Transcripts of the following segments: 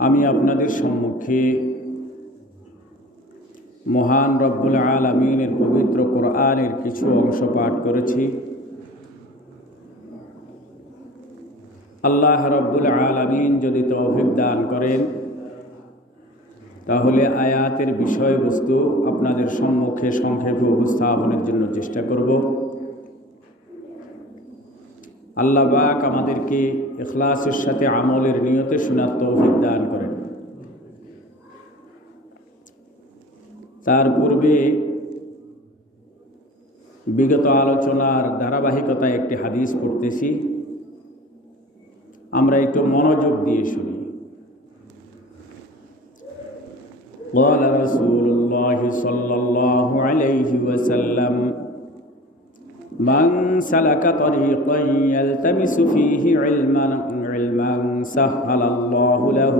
আমি আপনাদের সম্মুখে মহান রব্বুল আলামিনের পবিত্র কোরআনের কিছু অংশ পাঠ করেছি। আল্লাহ রব্বুল আলামিন যদি তৌফিক দান করেন তাহলে আয়াতের বিষয়বস্তু আপনাদের সম্মুখে সংক্ষেপে উপস্থাপনের জন্য চেষ্টা করব। আল্লাহ পাক আমাদেরকে ইখলাসের সাথে আমলের নিয়তে শোনার তৌফিক দান করেন। তার পূর্বে বিগত আলোচনার ধারাবাহিকতায় একটি হাদিস পড়তেছি, আমরা একটু মনোযোগ দিয়ে শুনি। قال رسول الله صلى الله عليه وسلم من سلك طريقا يلتمس فيه علما سهل الله له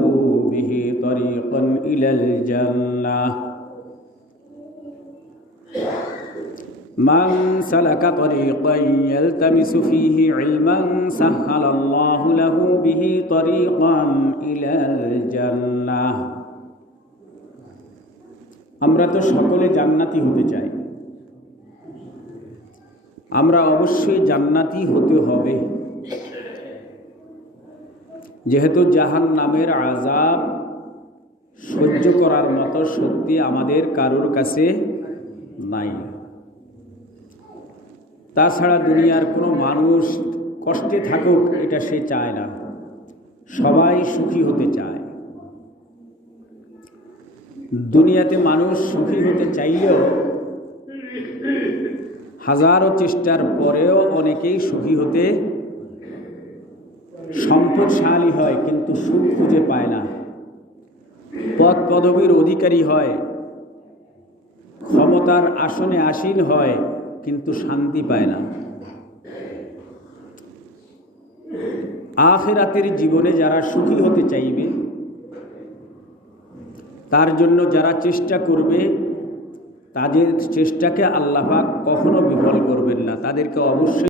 به طريقا إلى الجنة من سلك طريقا يلتمس فيه علما سهل الله له به طريقا إلى الجنة। আমরা তো সকলে জান্নাতি হতে চাই, আমরা অবশ্যই জান্নাতি হতে হবে, যেহেতু জাহান্নামের আযাব সহ্য করার মতো শক্তি আমাদের কারোর কাছে নাই। তাছাড়া দুনিয়ার কোনো মানুষ কষ্টে থাকুক এটা সে চায় না, সবাই সুখী হতে চায়। দুনিয়াতে মানুষ সুখী হতে চাইলেও হাজারো চেষ্টার পরেও অনেকেই সুখী হতে সম্পদশালী হয় কিন্তু সুখ খুঁজে পায় না, পদ পদবীর অধিকারী হয়, ক্ষমতার আসনে আসীন হয় কিন্তু শান্তি পায় না। আখিরাতের জীবনে যারা সুখী হতে চাইবে তার জন্য যারা চেষ্টা করবে তাদের চেষ্টাকে আল্লাহ পাক কখনো বিফল করবেন না, তাদেরকে অবশ্যই